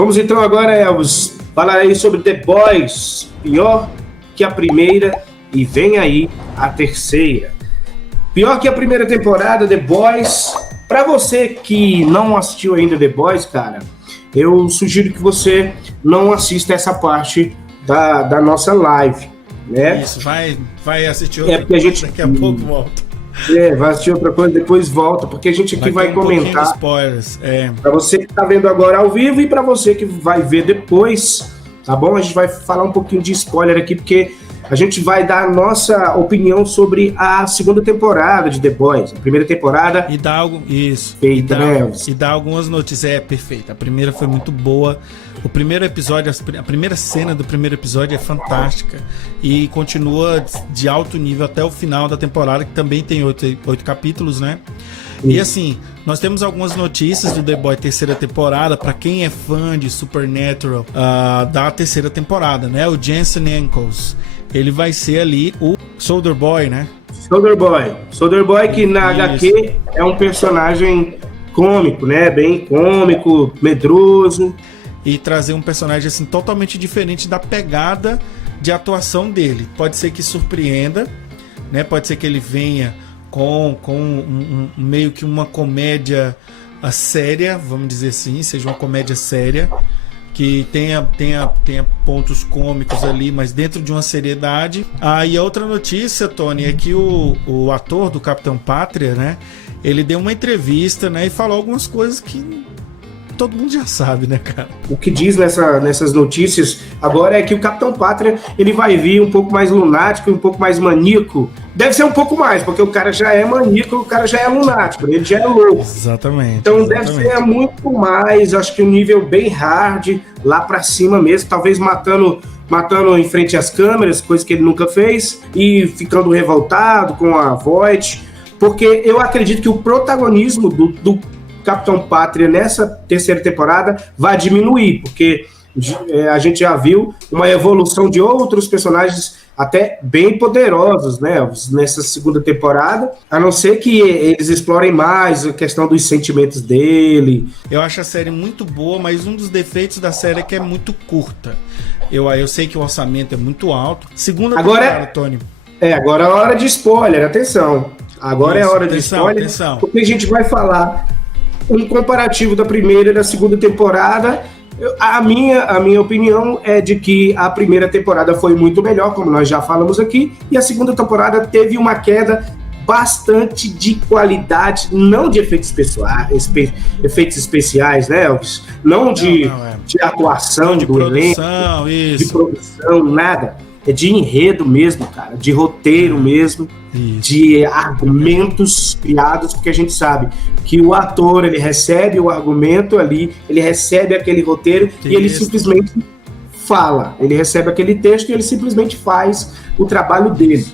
Vamos então agora, Elvis, falar aí sobre The Boys, pior que a primeira e vem aí a terceira. Pior que a primeira temporada, The Boys. Para você que não assistiu ainda The Boys, cara, eu sugiro que você não assista essa parte da nossa live, né? Isso, vai assistir outra porque a gente daqui a pouco volta. Vai assistir outra coisa, depois volta, porque a gente aqui vai comentar. Spoilers, Para você que tá vendo agora ao vivo e para você que vai ver depois, tá bom? A gente vai falar um pouquinho de spoiler aqui, porque a gente vai dar a nossa opinião sobre a segunda temporada de The Boys. A primeira temporada... E dá algo... Isso. Feita, e dá algumas notícias. Perfeito. A primeira foi muito boa. O primeiro episódio, a primeira cena do primeiro episódio é fantástica. E continua de alto nível até o final da temporada, que também tem 8 capítulos, né? E assim, nós temos algumas notícias do The Boys terceira temporada, para quem é fã de Supernatural, da terceira temporada, né? O Jensen Ackles, ele vai ser ali o Soldier Boy, né? Soldier Boy que na HQ é um personagem cômico, né? Bem cômico, medroso. E trazer um personagem assim totalmente diferente da pegada de atuação dele. Pode ser que surpreenda, né? Pode ser que ele venha com meio que uma comédia séria, vamos dizer assim, seja uma comédia séria, que tenha pontos cômicos ali, mas dentro de uma seriedade. E a outra notícia, Tony, é que o ator do Capitão Pátria, né, ele deu uma entrevista, né, e falou algumas coisas que todo mundo já sabe, né, cara? O que diz nessas notícias agora é que o Capitão Pátria, ele vai vir um pouco mais lunático, um pouco mais maníaco. Deve ser um pouco mais, porque o cara já é maníaco, o cara já é lunático, ele já é louco. Exatamente. Então deve ser muito mais, acho que um nível bem hard, lá pra cima mesmo, talvez matando em frente às câmeras, coisa que ele nunca fez, e ficando revoltado com a Voight, porque eu acredito que o protagonismo do Capitão Pátria nessa terceira temporada vai diminuir, porque a gente já viu uma evolução de outros personagens até bem poderosos, né, nessa segunda temporada, a não ser que eles explorem mais a questão dos sentimentos dele. Eu acho a série muito boa, mas um dos defeitos da série é que é muito curta. Eu sei que o orçamento é muito alto. Segunda temporada, Tony. Agora é a hora de spoiler, atenção. Agora é a hora de spoiler, porque a gente vai falar um comparativo da primeira e da segunda temporada. A minha opinião é de que a primeira temporada foi muito melhor, como nós já falamos aqui, e a segunda temporada teve uma queda bastante de qualidade, não de efeitos especiais, né, Elvis? Não de atuação, de produção, elenco, de produção, nada. É de enredo mesmo, cara, de roteiro mesmo, de argumentos criados, porque a gente sabe que o ator, ele recebe o argumento ali, ele recebe aquele roteiro e ele simplesmente fala, ele recebe aquele texto e ele simplesmente faz o trabalho dele.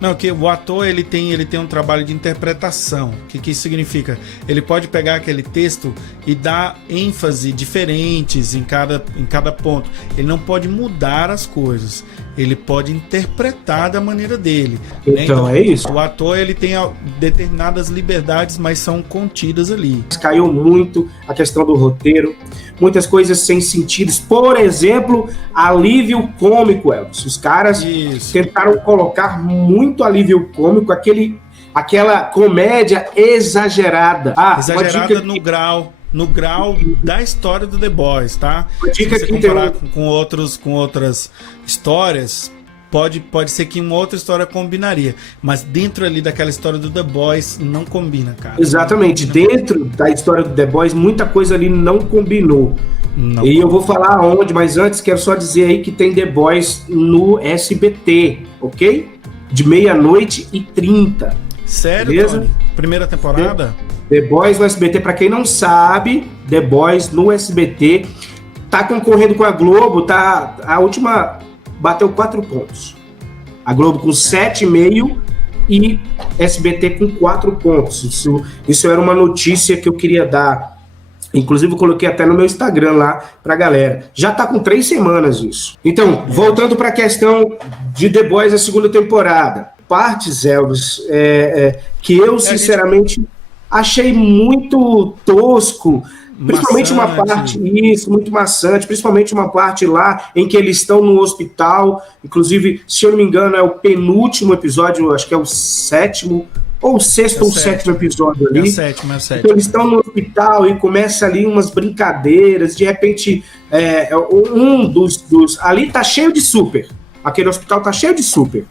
Não, que o ator ele tem um trabalho de interpretação. O que isso significa? Ele pode pegar aquele texto e dar ênfase diferentes em cada ponto. Ele não pode mudar as coisas. Ele pode interpretar da maneira dele. Então é isso. O ator ele tem determinadas liberdades, mas são contidas ali. Caiu muito a questão do roteiro. Muitas coisas sem sentido. Por exemplo, alívio cômico, Elvis. Os caras tentaram colocar muito alívio cômico, aquela comédia exagerada. Exagerada no grau da história do The Boys, tá? Se você comparar com outras histórias, pode ser que uma outra história combinaria, mas dentro ali daquela história do The Boys não combina, cara. Exatamente, dentro da história do The Boys muita coisa ali não combinou. E eu vou falar onde, mas antes quero só dizer aí que tem The Boys no SBT, ok? De 00:30. Sério, beleza? Tony? Primeira temporada? The Boys no SBT, pra quem não sabe, The Boys no SBT tá concorrendo com a Globo, a última bateu 4 pontos. A Globo com 7,5 e SBT com 4 pontos. Isso era uma notícia que eu queria dar. Inclusive eu coloquei até no meu Instagram lá pra galera. Já tá com 3 semanas isso. Então, voltando pra questão de The Boys, a segunda temporada. Partes, Elvis, que eu sinceramente achei muito tosco Principalmente uma parte, isso, muito maçante, principalmente uma parte lá em que eles estão no hospital, inclusive, se eu não me engano, é o penúltimo episódio, acho que é o sétimo, ou o sexto ou sétimo episódio ali. É o sétimo. Então eles estão no hospital e começa ali umas brincadeiras, de repente, ali tá cheio de super, aquele hospital tá cheio de super.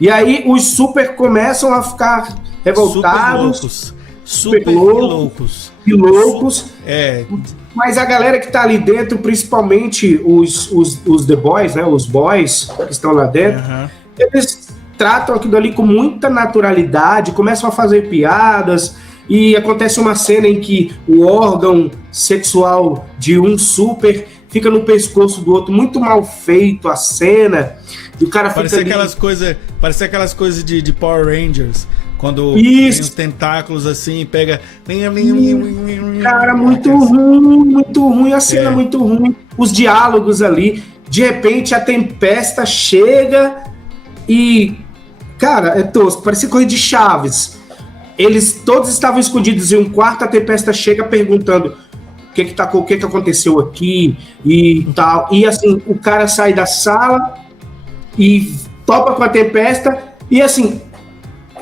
E aí os super começam a ficar revoltados, super loucos. E loucos. É. Mas a galera que tá ali dentro, principalmente os The Boys, né? Os boys que estão lá dentro, eles tratam aquilo ali com muita naturalidade, começam a fazer piadas, e acontece uma cena em que o órgão sexual de um super fica no pescoço do outro, muito mal feito a cena. E o cara Parecia fica aquelas coisas de Power Rangers. Quando tem os tentáculos assim, pega. Cara, muito ruim, a cena muito ruim. Os diálogos ali. De repente a Tempesta chega e. Cara, é tosco, parecia coisa de Chaves. Eles todos estavam escondidos em um quarto, a Tempesta chega perguntando o que aconteceu aqui e tal. E assim, o cara sai da sala e topa com a Tempesta e assim.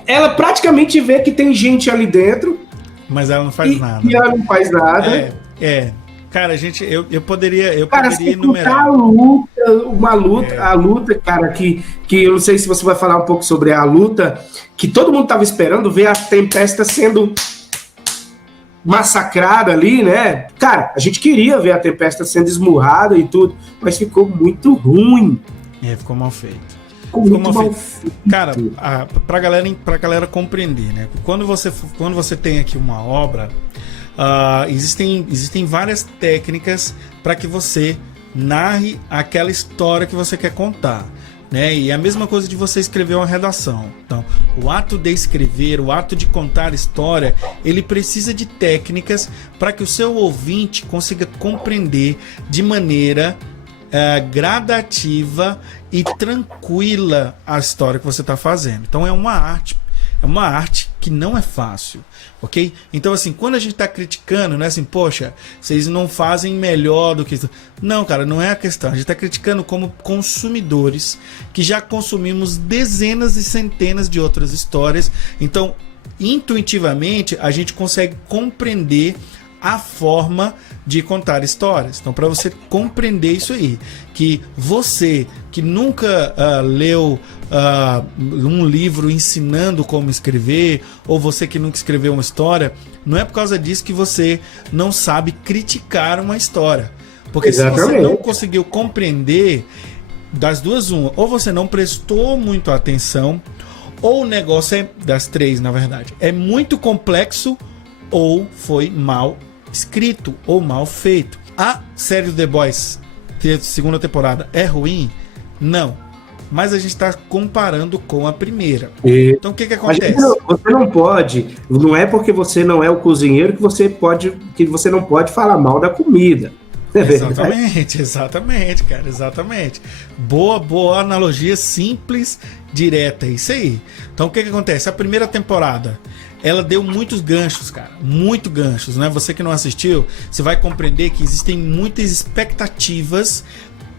Ela praticamente vê que tem gente ali dentro. Mas ela não faz nada. E ela não faz nada. Cara, gente, eu poderia cara, enumerar. A luta, cara, que eu não sei se você vai falar um pouco sobre a luta, que todo mundo tava esperando ver a Tempesta sendo massacrada ali, né? Cara, a gente queria ver a Tempesta sendo esmurrada e tudo, mas ficou muito ruim. Ficou mal feito. Cara, pra galera compreender, né? Quando você tem aqui uma obra, existem várias técnicas para que você narre aquela história que você quer contar, né? E é a mesma coisa de você escrever uma redação. Então, o ato de escrever, o ato de contar a história, ele precisa de técnicas para que o seu ouvinte consiga compreender de maneira gradativa e tranquila a história que você está fazendo. Então é uma arte que não é fácil, ok? Então assim, quando a gente está criticando, não é assim, poxa, vocês não fazem melhor do que isso. Não, cara, não é a questão. A gente está criticando como consumidores que já consumimos dezenas e centenas de outras histórias. Então, intuitivamente, a gente consegue compreender a forma de contar histórias. Então, para você compreender isso aí, que você que nunca leu um livro ensinando como escrever, ou você que nunca escreveu uma história, não é por causa disso que você não sabe criticar uma história. Porque se você não conseguiu compreender, das duas uma, ou você não prestou muito atenção, ou o negócio das três, na verdade, é muito complexo, ou foi mal escrito ou mal feito. A série do The Boys, segunda temporada, é ruim? Não. Mas a gente está comparando com a primeira. Então o que acontece? Você não pode, não é porque você não é o cozinheiro que você não pode falar mal da comida. Exatamente, cara, exatamente. Boa analogia, simples, direta, é isso aí. Então o que acontece? A primeira temporada, ela deu muitos ganchos, cara, muito ganchos, né? Você que não assistiu, você vai compreender que existem muitas expectativas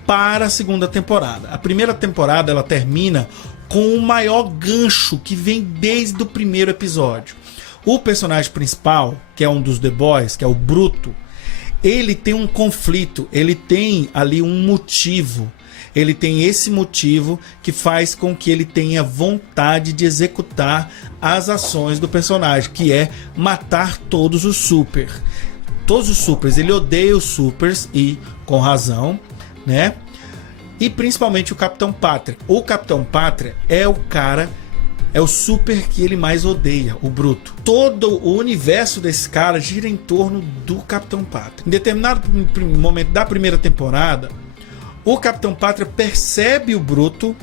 para a segunda temporada. A primeira temporada, ela termina com o maior gancho que vem desde o primeiro episódio. O personagem principal, que é um dos The Boys, que é o Bruto, ele tem um conflito, ele tem ali um motivo. Ele tem esse motivo que faz com que ele tenha vontade de executar as ações do personagem, que é matar todos os supers. Todos os supers, ele odeia os supers, e com razão, né? E principalmente o Capitão Pátria. O Capitão Pátria é o cara, é o super que ele mais odeia, o Bruto. Todo o universo desse cara gira em torno do Capitão Pátria. Em determinado momento da primeira temporada, o Capitão Pátria percebe o Bruto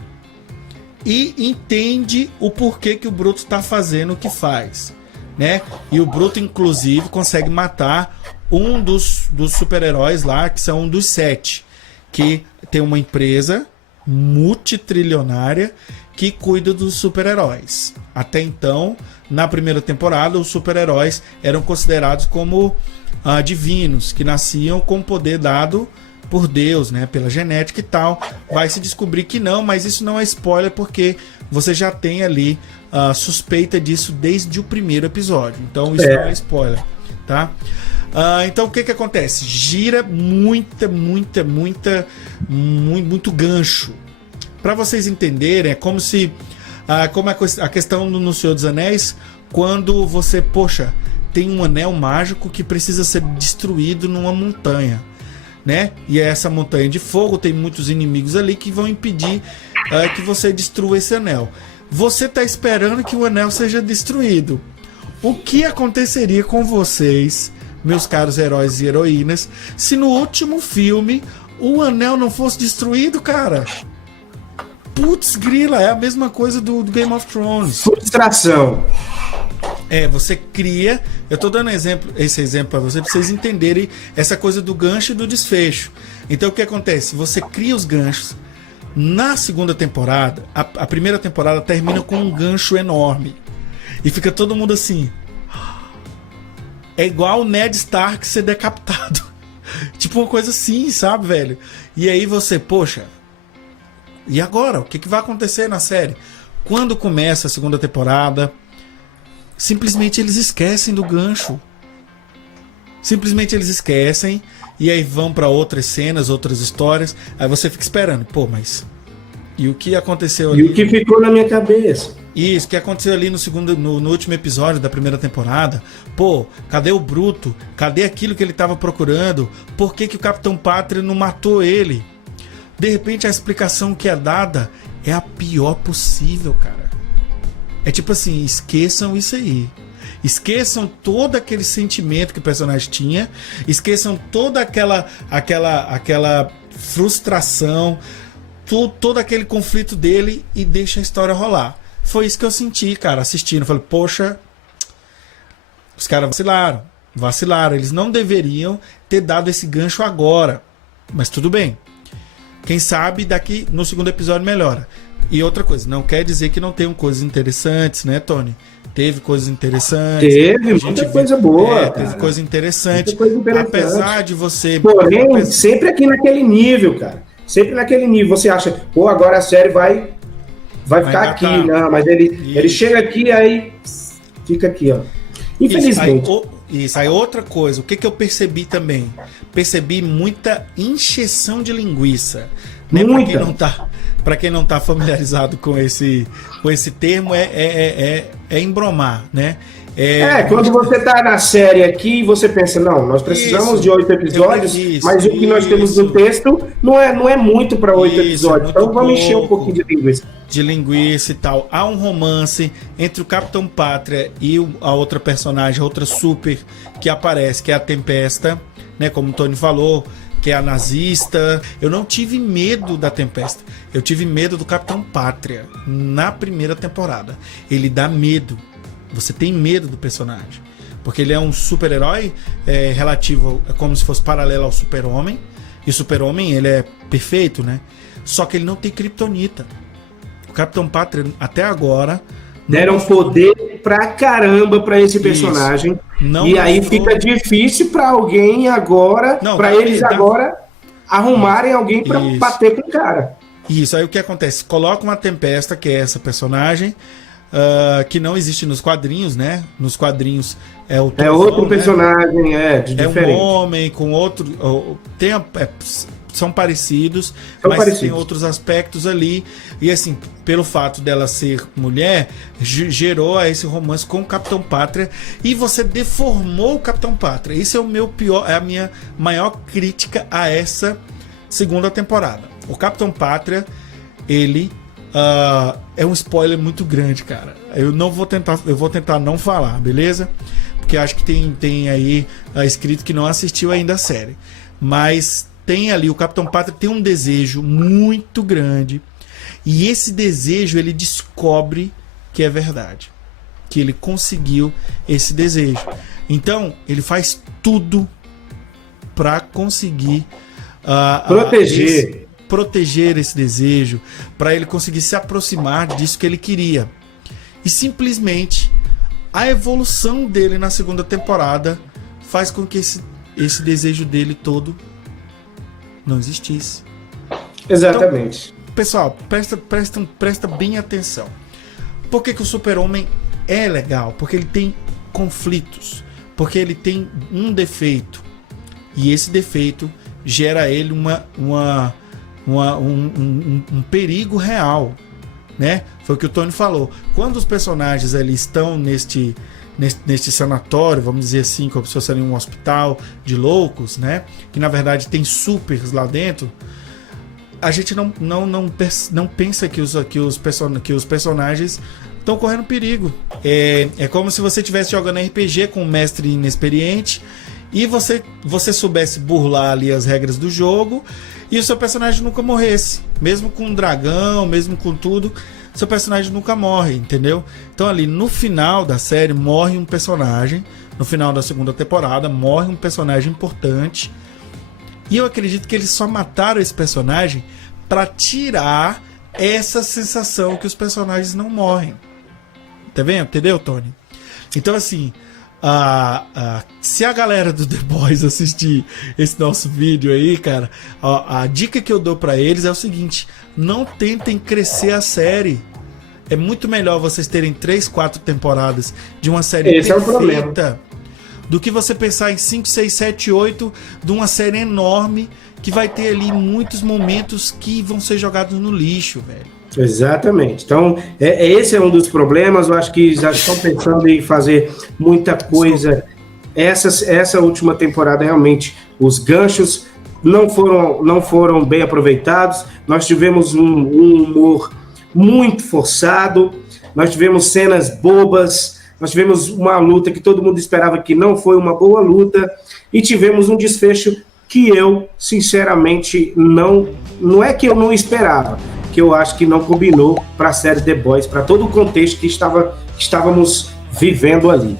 e entende o porquê que o Bruto está fazendo o que faz, né? E o Bruto, inclusive, consegue matar um dos super-heróis lá, que são um dos 7, que tem uma empresa multitrilionária que cuida dos super-heróis. Até então, na primeira temporada, os super-heróis eram considerados como divinos, que nasciam com poder dado por Deus, né, pela genética e tal. Vai se descobrir que não, mas isso não é spoiler, porque você já tem ali suspeita disso desde o primeiro episódio. Então isso não é spoiler, tá? Então o que acontece? Gira muito gancho. Para vocês entenderem, é como se como a questão no Senhor dos Anéis, quando você, tem um anel mágico que precisa ser destruído numa montanha, né? E essa montanha de fogo tem muitos inimigos ali que vão impedir que você destrua esse anel. Você está esperando que o anel seja destruído. O que aconteceria com vocês, meus caros heróis e heroínas, se no último filme o anel não fosse destruído, cara? Putz, grila, é a mesma coisa do Game of Thrones. Frustração. Você cria... Eu tô dando esse exemplo para vocês entenderem essa coisa do gancho e do desfecho. Então o que acontece? Você cria os ganchos. Na segunda temporada, a primeira temporada termina com um gancho enorme. E fica todo mundo assim... É igual o Ned Stark ser decapitado. Tipo uma coisa assim, sabe, velho? E aí você, e agora? O que vai acontecer na série? Quando começa a segunda temporada, simplesmente eles esquecem do gancho. Simplesmente eles esquecem e aí vão para outras cenas, outras histórias. Aí você fica esperando. Mas e o que aconteceu ali? E o que ficou na minha cabeça? Isso, o que aconteceu ali no último episódio da primeira temporada. Cadê o Bruto? Cadê aquilo que ele estava procurando? Por que o Capitão Pátria não matou ele? De repente a explicação que é dada é a pior possível, cara. É tipo assim, esqueçam isso aí. Esqueçam todo aquele sentimento que o personagem tinha. Esqueçam toda aquela frustração, todo aquele conflito dele e deixa a história rolar. Foi isso que eu senti, cara, assistindo. Eu falei, os caras vacilaram. Eles não deveriam ter dado esse gancho agora. Mas tudo bem. Quem sabe daqui no segundo episódio melhora. E outra coisa, não quer dizer que não tenham coisas interessantes, né, Tony? Teve coisas interessantes. Teve muita coisa boa. Teve coisa interessante. Apesar de você... Porém, sempre aqui naquele nível, cara. Sempre naquele nível. Você acha, agora a série vai ficar aqui. Não, mas ele chega aqui, aí fica aqui, ó. Infelizmente. Isso aí, outra coisa, o que eu percebi também? Percebi muita encheção de linguiça. Né? Para quem não tá familiarizado com esse termo, é embromar, né? Quando você tá na série aqui e você pensa, não, nós precisamos de 8 episódios, mas o que nós temos no texto não é muito para 8 episódios, então vamos encher um pouquinho de linguiça. De linguiça e tal. Há um romance entre o Capitão Pátria e a outra personagem, a outra super que aparece, que é a Tempesta, né? Como o Tony falou, que é a nazista. Eu não tive medo da Tempesta, eu tive medo do Capitão Pátria na primeira temporada. Ele dá medo. Você tem medo do personagem, porque ele é um super-herói relativo, é como se fosse paralelo ao Super-Homem. E o Super-Homem, ele é perfeito, né? Só que ele não tem Kryptonita. O Capitão Pátria, até agora... Deram poder pra caramba pra esse personagem. E aí fica difícil pra alguém agora, agora arrumarem alguém pra bater com o cara. Isso, aí o que acontece? Coloca uma Tempesta, que é essa personagem... que não existe nos quadrinhos, né? Nos quadrinhos é o Trovão, outro personagem, diferente. Um homem com outro... são parecidos, tem outros aspectos ali. E assim, pelo fato dela ser mulher, gerou esse romance com o Capitão Pátria. E você deformou o Capitão Pátria. Isso é a minha maior crítica a essa segunda temporada. O Capitão Pátria, ele... é um spoiler muito grande, cara. Eu vou tentar não falar, beleza? Porque acho que tem aí escrito que não assistiu ainda a série. Mas tem ali, o Capitão Pátria tem um desejo muito grande. E esse desejo ele descobre que é verdade. Que ele conseguiu esse desejo. Então, ele faz tudo para conseguir proteger esse desejo, para ele conseguir se aproximar disso que ele queria. E simplesmente a evolução dele na segunda temporada faz com que esse desejo dele todo não existisse. Exatamente. Então, pessoal, presta bem atenção. Por que o Super-Homem é legal? Porque ele tem conflitos, porque ele tem um defeito, e esse defeito gera a ele um perigo real, né? Foi o que o Tony falou. Quando os personagens ali estão neste sanatório, vamos dizer assim, como se fosse ali um hospital de loucos, né? Que na verdade tem supers lá dentro. A gente não pensa que os personagens estão correndo perigo. É como se você estivesse jogando RPG com um mestre inexperiente e você soubesse burlar ali as regras do jogo e o seu personagem nunca morresse. Mesmo com um dragão, mesmo com tudo, seu personagem nunca morre, entendeu? Então ali no final da série morre um personagem, no final da segunda temporada morre um personagem importante. E eu acredito que eles só mataram esse personagem para tirar essa sensação que os personagens não morrem. Tá vendo? Entendeu, Tony? Então, assim, se a galera do The Boys assistir esse nosso vídeo aí, cara, a dica que eu dou para eles é o seguinte: não tentem crescer a série. É muito melhor vocês terem 3, 4 temporadas de uma série perfeita do que você pensar em 5, 6, 7, 8 de uma série enorme que vai ter ali muitos momentos que vão ser jogados no lixo, velho. Exatamente. Então, esse é um dos problemas. Eu acho que já estão pensando em fazer muita coisa. Essa última temporada, realmente, os ganchos não foram bem aproveitados. Nós tivemos um humor muito forçado. Nós tivemos cenas bobas. Nós tivemos uma luta que todo mundo esperava que não foi uma boa luta. E tivemos um desfecho que eu, sinceramente, não é que eu não esperava, que eu acho que não combinou para a série The Boys, para todo o contexto que estávamos vivendo ali.